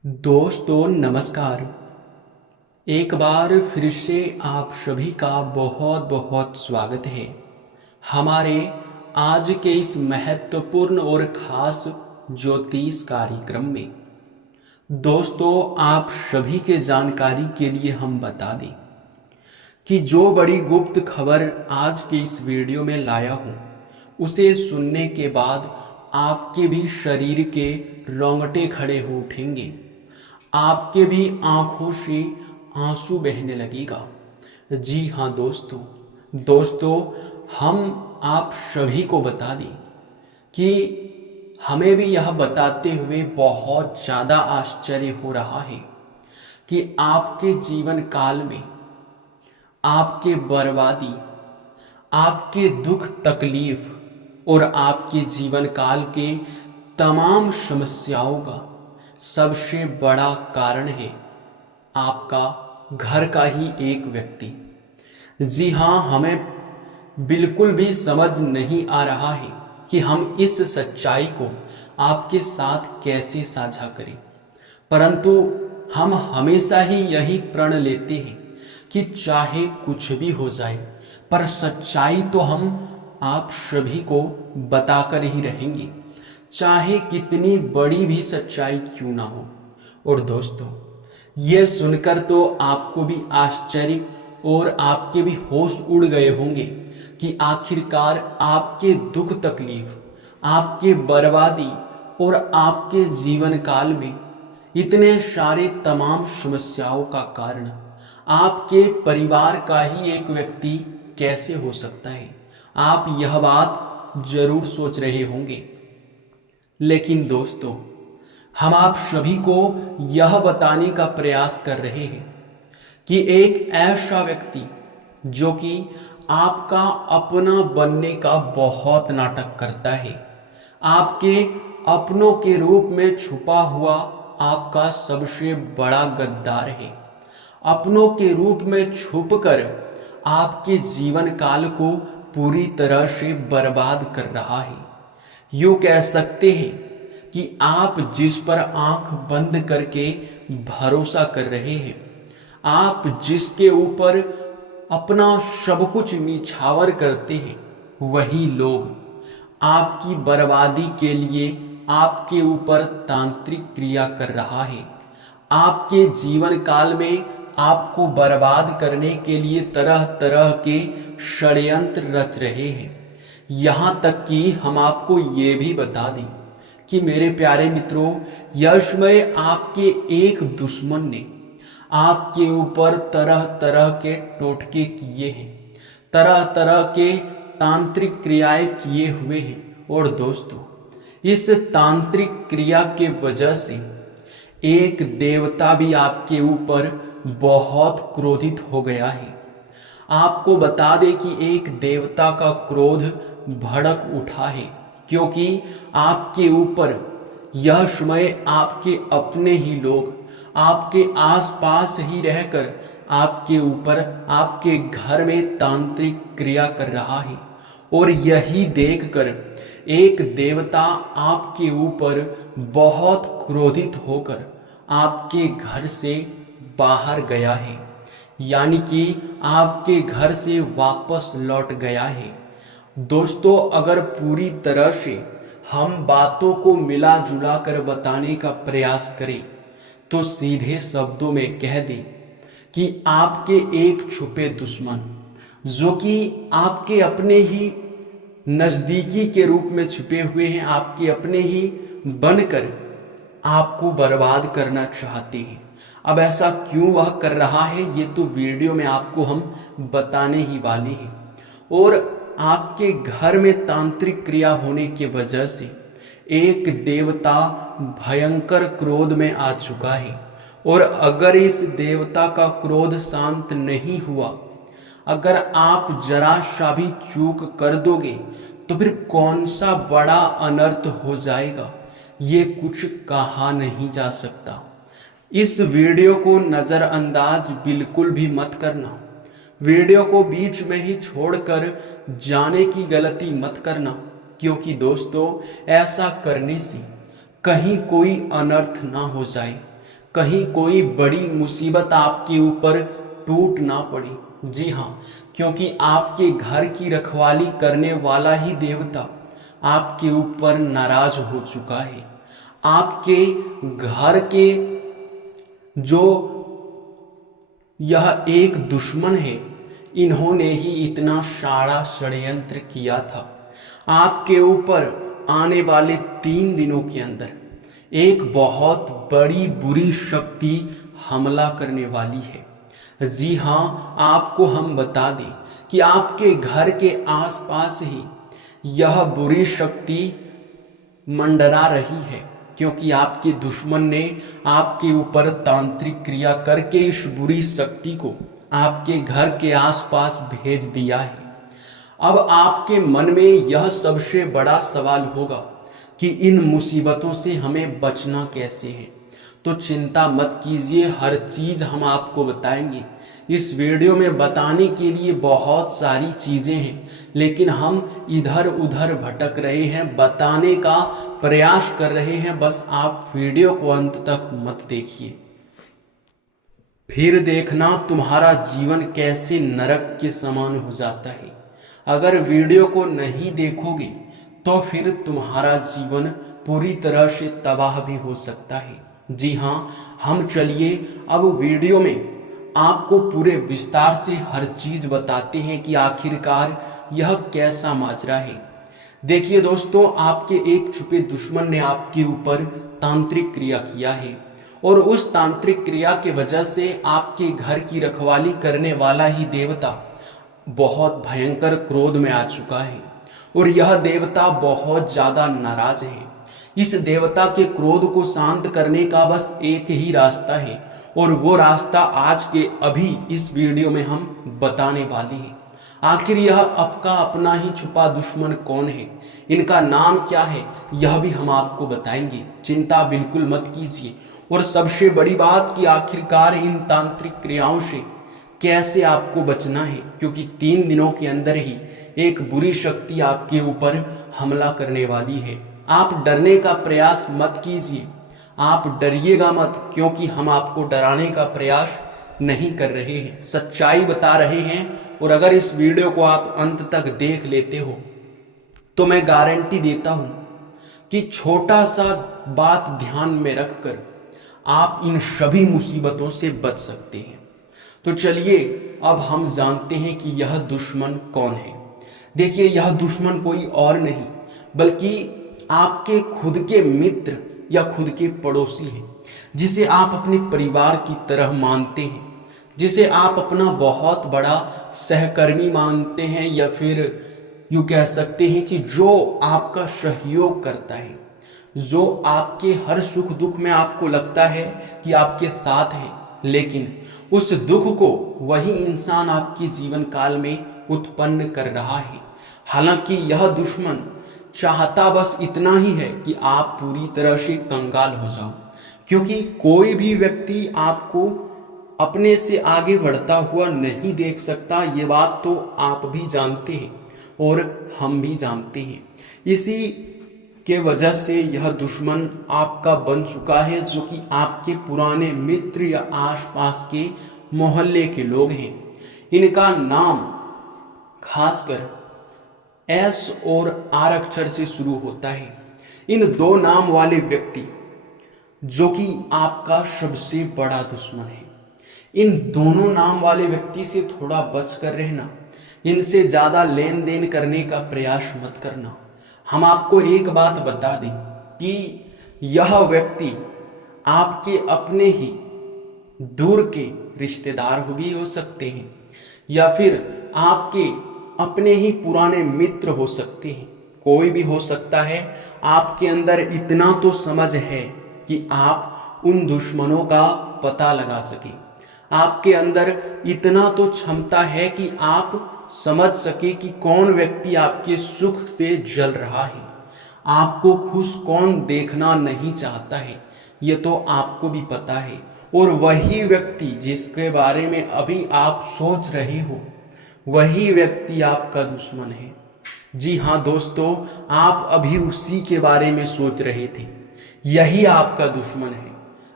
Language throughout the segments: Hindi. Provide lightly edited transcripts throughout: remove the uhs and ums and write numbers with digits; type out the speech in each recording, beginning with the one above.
दोस्तों नमस्कार। एक बार फिर से आप सभी का बहुत बहुत स्वागत है हमारे आज के इस महत्वपूर्ण और खास ज्योतिष कार्यक्रम में। दोस्तों आप सभी के जानकारी के लिए हम बता दें कि जो बड़ी गुप्त खबर आज के इस वीडियो में लाया हूँ उसे सुनने के बाद आपके भी शरीर के रोंगटे खड़े हो उठेंगे, आपके भी आंखों से आंसू बहने लगेगा। जी हाँ दोस्तों हम आप सभी को बता दें कि हमें भी यह बताते हुए बहुत ज़्यादा आश्चर्य हो रहा है कि आपके जीवन काल में आपके बर्बादी, आपके दुख तकलीफ और आपके जीवन काल के तमाम समस्याओं का सबसे बड़ा कारण है आपका घर का ही एक व्यक्ति। जी हाँ, हमें बिल्कुल भी समझ नहीं आ रहा है कि हम इस सच्चाई को आपके साथ कैसे साझा करें, परंतु हम हमेशा ही यही प्रण लेते हैं कि चाहे कुछ भी हो जाए पर सच्चाई तो हम आप सभी को बताकर ही रहेंगे, चाहे कितनी बड़ी भी सच्चाई क्यों ना हो। और दोस्तों ये सुनकर तो आपको भी आश्चर्य और आपके भी होश उड़ गए होंगे कि आखिरकार आपके दुख तकलीफ, आपके बर्बादी और आपके जीवन काल में इतने सारे तमाम समस्याओं का कारण आपके परिवार का ही एक व्यक्ति कैसे हो सकता है। आप यह बात जरूर सोच रहे होंगे, लेकिन दोस्तों हम आप सभी को यह बताने का प्रयास कर रहे हैं कि एक ऐसा व्यक्ति जो कि आपका अपना बनने का बहुत नाटक करता है, आपके अपनों के रूप में छुपा हुआ आपका सबसे बड़ा गद्दार है, अपनों के रूप में छुपकर आपके जीवन काल को पूरी तरह से बर्बाद कर रहा है। यूं कह सकते हैं कि आप जिस पर आंख बंद करके भरोसा कर रहे हैं, आप जिसके ऊपर अपना सब कुछ निछावर करते हैं, वही लोग आपकी बर्बादी के लिए आपके ऊपर तांत्रिक क्रिया कर रहा है। आपके जीवन काल में आपको बर्बाद करने के लिए तरह तरह के षड्यंत्र रच रहे हैं। यहाँ तक कि हम आपको ये भी बता दें कि मेरे प्यारे मित्रों, यशमय आपके एक दुश्मन ने आपके ऊपर तरह तरह के टोटके किए हैं, तरह तरह के तांत्रिक क्रियाएं किए हुए हैं। और दोस्तों इस तांत्रिक क्रिया के वजह से एक देवता भी आपके ऊपर बहुत क्रोधित हो गया है। आपको बता दें कि एक देवता का क्रोध भड़क उठा है, क्योंकि आपके ऊपर यह समय आपके अपने ही लोग आपके आसपास ही रहकर आपके ऊपर आपके घर में तांत्रिक क्रिया कर रहा है। और यही देखकर एक देवता आपके ऊपर बहुत क्रोधित होकर आपके घर से बाहर गया है, यानी कि आपके घर से वापस लौट गया है। दोस्तों अगर पूरी तरह से हम बातों को मिला जुला कर बताने का प्रयास करें तो सीधे शब्दों में कह दें कि आपके एक छुपे दुश्मन जो कि आपके अपने ही नजदीकी के रूप में छुपे हुए हैं, आपके अपने ही बनकर आपको बर्बाद करना चाहते हैं। अब ऐसा क्यों वह कर रहा है ये तो वीडियो में आपको हम बताने ही वाले हैं। और आपके घर में तांत्रिक क्रिया होने की वजह से एक देवता भयंकर क्रोध में आ चुका है। और अगर इस देवता का क्रोध शांत नहीं हुआ, अगर आप जरा सा भी चूक कर दोगे तो फिर कौन सा बड़ा अनर्थ हो जाएगा ये कुछ कहा नहीं जा सकता। इस वीडियो को नज़रअंदाज बिल्कुल भी मत करना, वीडियो को बीच में ही छोड़कर जाने की गलती मत करना, क्योंकि दोस्तों ऐसा करने से कहीं कोई अनर्थ ना हो जाए, कहीं कोई बड़ी मुसीबत आपके ऊपर टूट ना पड़ी। जी हाँ, क्योंकि आपके घर की रखवाली करने वाला ही देवता आपके ऊपर नाराज हो चुका है। आपके घर के जो यह एक दुश्मन है, इन्होंने ही इतना सारा षड्यंत्र किया था। आपके ऊपर आने वाले 3 दिनों के अंदर एक बहुत बड़ी बुरी शक्ति हमला करने वाली है। जी हाँ, आपको हम बता दें कि आपके घर के आसपास ही यह बुरी शक्ति मंडरा रही है, क्योंकि आपके दुश्मन ने आपके ऊपर तांत्रिक क्रिया करके इस बुरी शक्ति को आपके घर के आसपास भेज दिया है। अब आपके मन में यह सबसे बड़ा सवाल होगा कि इन मुसीबतों से हमें बचना कैसे है। तो चिंता मत कीजिए, हर चीज हम आपको बताएंगे। इस वीडियो में बताने के लिए बहुत सारी चीजें हैं, लेकिन हम इधर उधर भटक रहे हैं, बताने का प्रयास कर रहे हैं। बस आप वीडियो को अंत तक मत देखिए, फिर देखना तुम्हारा जीवन कैसे नरक के समान हो जाता है। अगर वीडियो को नहीं देखोगे तो फिर तुम्हारा जीवन पूरी तरह से तबाह भी हो सकता है। जी हाँ, हम चलिए अब वीडियो में आपको पूरे विस्तार से हर चीज बताते हैं कि आखिरकार यह कैसा माजरा है। देखिए दोस्तों, आपके एक छुपे दुश्मन ने आपके ऊपर तांत्रिक क्रिया किया है, और उस तांत्रिक क्रिया के वजह से आपके घर की रखवाली करने वाला ही देवता बहुत भयंकर क्रोध में आ चुका है, और यह देवता बहुत ज्यादा नाराज है। इस देवता के क्रोध को शांत करने का बस एक ही रास्ता है, और वो रास्ता आज के अभी इस वीडियो में हम बताने वाले हैं। आखिर यह आपका अपना ही छुपा दुश्मन कौन है, इनका नाम क्या है, यह भी हम आपको बताएंगे। चिंता बिल्कुल मत कीजिए। और सबसे बड़ी बात कि आखिरकार इन तांत्रिक क्रियाओं से कैसे आपको बचना है, क्योंकि 3 दिनों के अंदर ही एक बुरी शक्ति आपके ऊपर हमला करने वाली है। आप डरने का प्रयास मत कीजिए, आप डरिएगा मत, क्योंकि हम आपको डराने का प्रयास नहीं कर रहे हैं, सच्चाई बता रहे हैं। और अगर इस वीडियो को आप अंत तक देख लेते हो तो मैं गारंटी देता हूं कि छोटा सा बात ध्यान में रखकर आप इन सभी मुसीबतों से बच सकते हैं। तो चलिए अब हम जानते हैं कि यह दुश्मन कौन है। देखिए, यह दुश्मन कोई और नहीं बल्कि आपके खुद के मित्र या खुद के पड़ोसी हैं, जिसे आप अपने परिवार की तरह मानते हैं, जिसे आप अपना बहुत बड़ा सहकर्मी मानते हैं, या फिर यूं कह सकते हैं कि जो आपका सहयोग करता है, जो आपके हर सुख दुख में आपको लगता है कि आपके साथ है, लेकिन उस दुख को वही इंसान आपके जीवन काल में उत्पन्न कर रहा है। हालांकि यह दुश्मन चाहता बस इतना ही है कि आप पूरी तरह से कंगाल हो जाओ, क्योंकि कोई भी व्यक्ति आपको अपने से आगे बढ़ता हुआ नहीं देख सकता। ये बात तो आप भी जानते हैं और हम भी जानते हैं। इसी के वजह से यह दुश्मन आपका बन चुका है, जो कि आपके पुराने मित्र या आसपास के मोहल्ले के लोग हैं। इनका नाम खासकर एस और आर अक्षर से शुरू होता है। इन 2 नाम वाले व्यक्ति जो कि आपका सबसे बड़ा दुश्मन है, इन दोनों नाम वाले व्यक्ति से थोड़ा बच कर रहना, इनसे ज्यादा लेन देन करने का प्रयास मत करना। हम आपको एक बात बता दें कि यह व्यक्ति आपके अपने ही दूर के रिश्तेदार भी हो सकते हैं, या फिर आपके अपने ही पुराने मित्र हो सकते हैं, कोई भी हो सकता है। आपके अंदर इतना तो समझ है कि आप उन दुश्मनों का पता लगा सकें। आपके अंदर इतना तो क्षमता है कि आप समझ सके कि कौन व्यक्ति आपके सुख से जल रहा है, आपको खुश कौन देखना नहीं चाहता है, ये तो आपको भी पता है। और वही व्यक्ति जिसके बारे में अभी आप सोच रहे हो, वही व्यक्ति आपका दुश्मन है। जी हाँ दोस्तों, आप अभी उसी के बारे में सोच रहे थे, यही आपका दुश्मन है।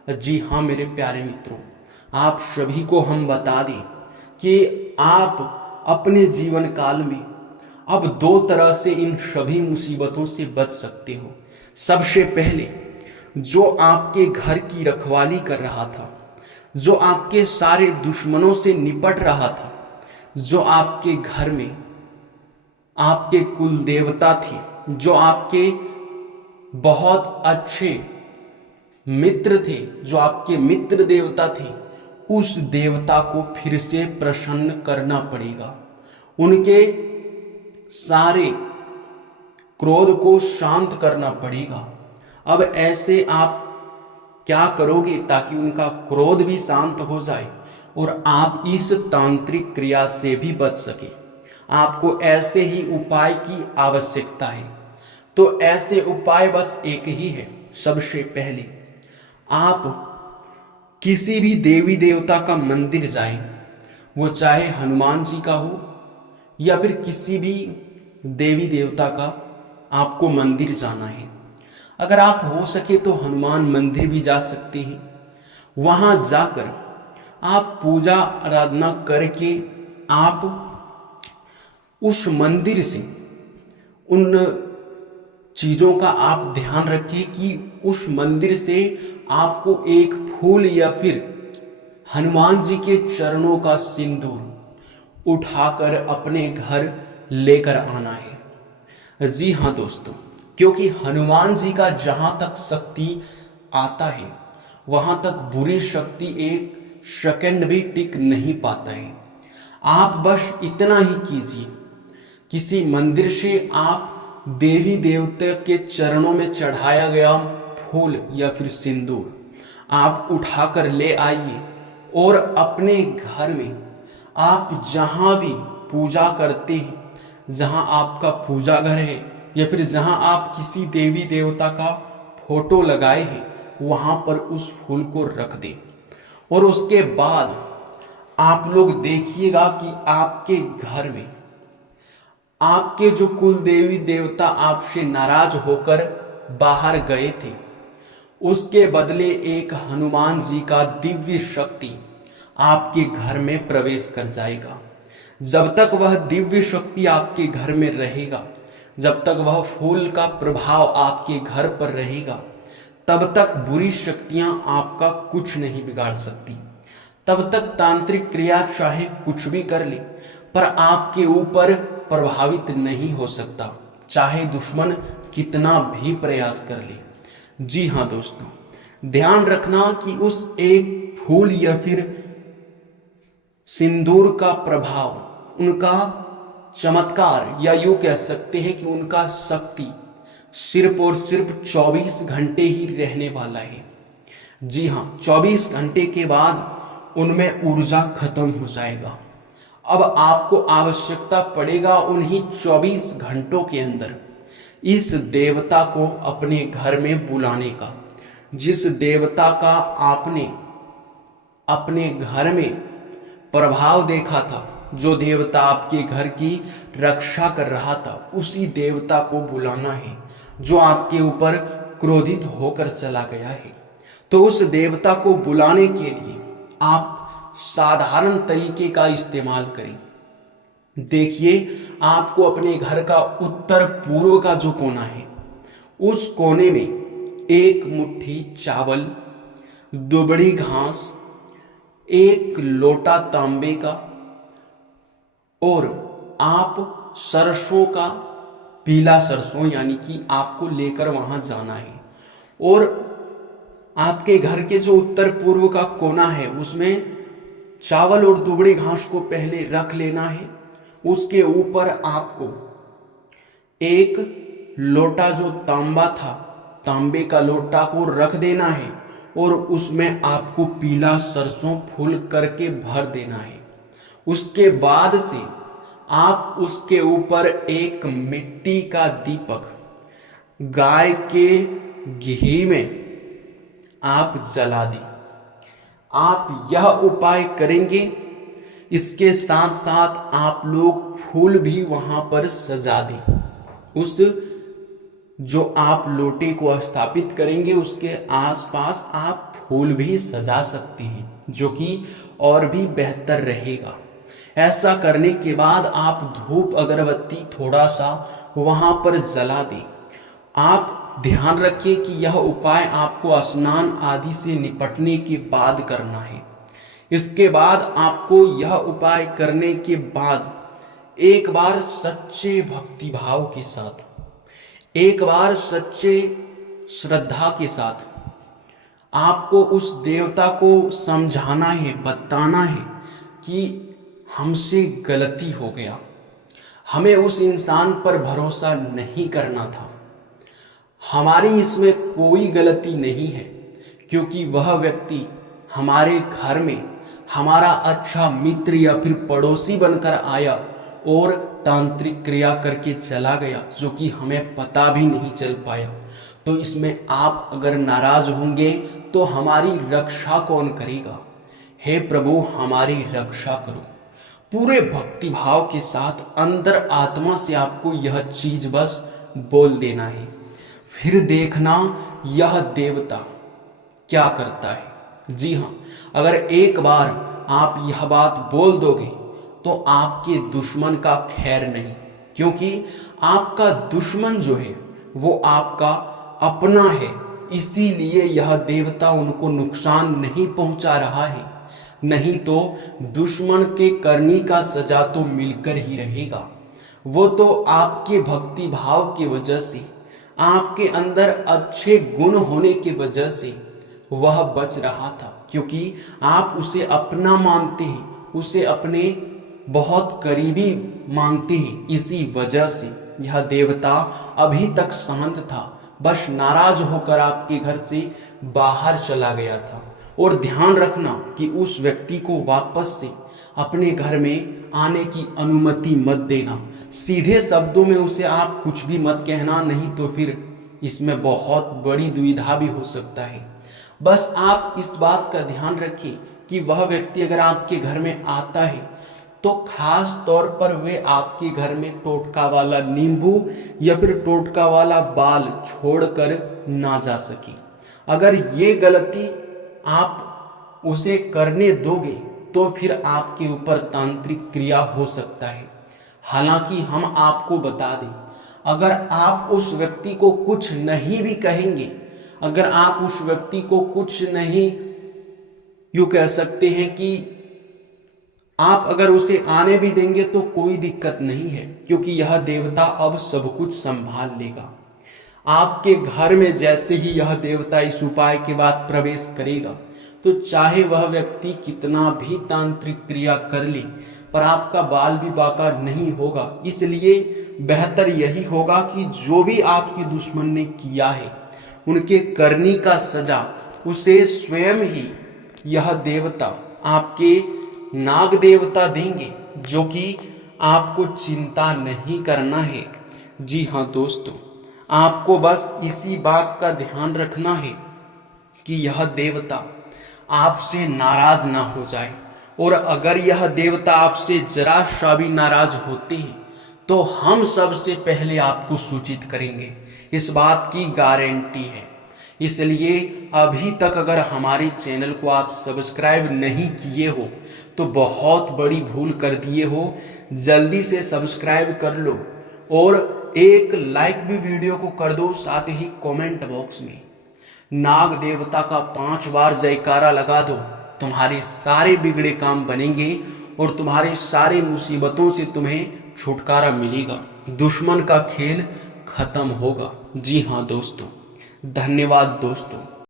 जी हाँ मेरे प्यारे मित्रों, आप सभी को हम बता दें कि आप अपने जीवन काल में अब दो तरह से इन सभी मुसीबतों से बच सकते हो। सबसे पहले, जो आपके घर की रखवाली कर रहा था, जो आपके सारे दुश्मनों से निपट रहा था, जो आपके घर में आपके कुल देवता थे, जो आपके बहुत अच्छे मित्र थे, जो आपके मित्र देवता थे, उस देवता को फिर से प्रसन्न करना पड़ेगा। उनके सारे क्रोध को शांत करना पड़ेगा। अब ऐसे आप क्या करोगे ताकि उनका क्रोध भी शांत हो जाए और आप इस तांत्रिक क्रिया से भी बच सके? आपको ऐसे ही उपाय की आवश्यकता है। तो ऐसे उपाय बस एक ही है। सबसे पहले आप किसी भी देवी देवता का मंदिर जाएं, वो चाहे हनुमान जी का हो या फिर किसी भी देवी देवता का आपको मंदिर जाना है। अगर आप हो सके तो हनुमान मंदिर भी जा सकते हैं। वहां जाकर आप पूजा आराधना करके आप उस मंदिर से उन चीजों का आप ध्यान रखिए कि उस मंदिर से आपको एक फूल या फिर हनुमान जी के चरणों का सिंदूर उठाकर अपने घर लेकर आना है। जी हाँ दोस्तों, क्योंकि हनुमान जी का जहां तक शक्ति आता है वहां तक बुरी शक्ति एक सेकंड भी टिक नहीं पाता है। आप बस इतना ही कीजिए, किसी मंदिर से आप देवी देवता के चरणों में चढ़ाया गया फूल या फिर सिंदूर आप उठाकर ले आइए और अपने घर में आप जहां भी पूजा करते हैं, जहां आपका पूजा घर है या फिर जहां आप किसी देवी देवता का फोटो लगाए हैं, वहां पर उस फूल को रख दें। और उसके बाद आप लोग देखिएगा कि आपके घर में आपके जो कुल देवी देवता आपसे नाराज होकर बाहर गए थे, उसके बदले एक हनुमान जी का दिव्य शक्ति आपके घर में प्रवेश कर जाएगा। जब तक वह दिव्य शक्ति आपके घर में रहेगा, जब तक वह फूल का प्रभाव आपके घर पर रहेगा, तब तक बुरी शक्तियां आपका कुछ नहीं बिगाड़ सकती। तब तक तांत्रिक क्रिया चाहे कुछ भी कर ले, पर आपके ऊपर प्रभावित नहीं हो सकता, चाहे दुश्मन कितना भी प्रयास कर ले। जी हाँ दोस्तों, ध्यान रखना कि उस एक फूल या फिर सिंदूर का प्रभाव, उनका चमत्कार, या यूं कह सकते हैं कि उनका शक्ति सिर्फ और सिर्फ 24 घंटे ही रहने वाला है। जी हाँ, 24 घंटे के बाद उनमें ऊर्जा खत्म हो जाएगा। अब आपको आवश्यकता पड़ेगा उन्हीं 24 घंटों के अंदर इस देवता को अपने घर में बुलाने का, जिस देवता का आपने अपने घर में प्रभाव देखा था, जो देवता आपके घर की रक्षा कर रहा था, उसी देवता को बुलाना है जो आपके ऊपर क्रोधित होकर चला गया है। तो उस देवता को बुलाने के लिए आप साधारण तरीके का इस्तेमाल करें। देखिए, आपको अपने घर का उत्तर पूर्व का जो कोना है, उस कोने में एक मुट्ठी चावल, दुबड़ी घास, एक लोटा तांबे का और आप सरसों का, पीला सरसों यानी कि आपको लेकर वहां जाना है। और आपके घर के जो उत्तर पूर्व का कोना है उसमें चावल और दुबड़ी घास को पहले रख लेना है। उसके ऊपर आपको एक लोटा जो तांबा था, तांबे का लोटा को रख देना है और उसमें आपको पीला सरसों फूल करके भर देना है। उसके बाद से आप उसके ऊपर एक मिट्टी का दीपक गाय के घी में आप जला दें। आप यह उपाय करेंगे, इसके साथ साथ आप लोग फूल भी वहां पर सजा दें। उस जो आप लोटे को स्थापित करेंगे उसके आसपास आप फूल भी सजा सकते हैं, जो कि और भी बेहतर रहेगा। ऐसा करने के बाद आप धूप अगरबत्ती थोड़ा सा वहां पर जला दें। आप ध्यान रखिए कि यह उपाय आपको स्नान आदि से निपटने के बाद करना है। इसके बाद आपको यह उपाय करने के बाद एक बार सच्चे भक्ति भाव के साथ, एक बार सच्चे श्रद्धा के साथ आपको उस देवता को समझाना है, बताना है कि हमसे गलती हो गया, हमें उस इंसान पर भरोसा नहीं करना था, हमारी इसमें कोई गलती नहीं है, क्योंकि वह व्यक्ति हमारे घर में हमारा अच्छा मित्र या फिर पड़ोसी बनकर आया और तांत्रिक क्रिया करके चला गया, जो कि हमें पता भी नहीं चल पाया। तो इसमें आप अगर नाराज होंगे तो हमारी रक्षा कौन करेगा? हे प्रभु, हमारी रक्षा करो। पूरे भक्ति भाव के साथ अंदर आत्मा से आपको यह चीज बस बोल देना है। फिर देखना यह देवता क्या करता है। जी हाँ, अगर एक बार आप यह बात बोल दोगे तो आपके दुश्मन का खैर नहीं, क्योंकि आपका दुश्मन जो है वो आपका अपना है, इसीलिए यह देवता उनको नुकसान नहीं पहुंचा रहा है। नहीं तो दुश्मन के करनी का सजा तो मिलकर ही रहेगा। वो तो आपके भक्ति भाव की वजह से, आपके अंदर अच्छे गुण होने की वजह से वह बच रहा था, क्योंकि आप उसे अपना मानते हैं, उसे अपने बहुत करीबी मानते हैं। इसी वजह से यह देवता अभी तक शांत था, बस नाराज होकर आपके घर से बाहर चला गया था। और ध्यान रखना कि उस व्यक्ति को वापस से अपने घर में आने की अनुमति मत देना। सीधे शब्दों में उसे आप कुछ भी मत कहना, नहीं तो फिर इसमें बहुत बड़ी दुविधा भी हो सकता है। बस आप इस बात का ध्यान रखिए कि वह व्यक्ति अगर आपके घर में आता है तो खास तौर पर वे आपके घर में टोटका वाला नींबू या फिर टोटका वाला बाल छोड़कर ना जा सके। अगर ये गलती आप उसे करने दोगे तो फिर आपके ऊपर तांत्रिक क्रिया हो सकता है। हालांकि हम आपको बता दें, अगर आप उस व्यक्ति को कुछ नहीं भी कहेंगे, अगर आप उस व्यक्ति को कुछ नहीं, यूं कह सकते हैं कि आप अगर उसे आने भी देंगे तो कोई दिक्कत नहीं है, क्योंकि यह देवता अब सब कुछ संभाल लेगा। आपके घर में जैसे ही यह देवता इस उपाय के बाद प्रवेश करेगा तो चाहे वह व्यक्ति कितना भी तांत्रिक क्रिया कर ले, पर आपका बाल भी बाका नहीं होगा। इसलिए बेहतर यही होगा कि जो भी आपके दुश्मन ने किया है उनके करनी का सजा उसे स्वयं ही यह देवता, आपके नाग देवता देंगे, जो कि आपको चिंता नहीं करना है। जी हाँ दोस्तों, आपको बस इसी बात का ध्यान रखना है कि यह देवता आपसे नाराज ना हो जाए, और अगर यह देवता आपसे जरा सा भी नाराज होते हैं तो हम सबसे पहले आपको सूचित करेंगे, इस बात की गारंटी है। इसलिए अभी तक अगर हमारे चैनल को आप सब्सक्राइब नहीं किए हो तो बहुत बड़ी भूल कर दिए हो। जल्दी से सब्सक्राइब कर लो और एक लाइक भी वीडियो को कर दो। साथ ही कमेंट बॉक्स में नाग देवता का 5 बार जयकारा लगा दो। तुम्हारे सारे बिगड़े काम बनेंगे और तुम्हारे सारे मुसीबतों से तुम्हें छुटकारा मिलेगा। दुश्मन का खेल खत्म होगा। जी हाँ दोस्तों, धन्यवाद दोस्तों।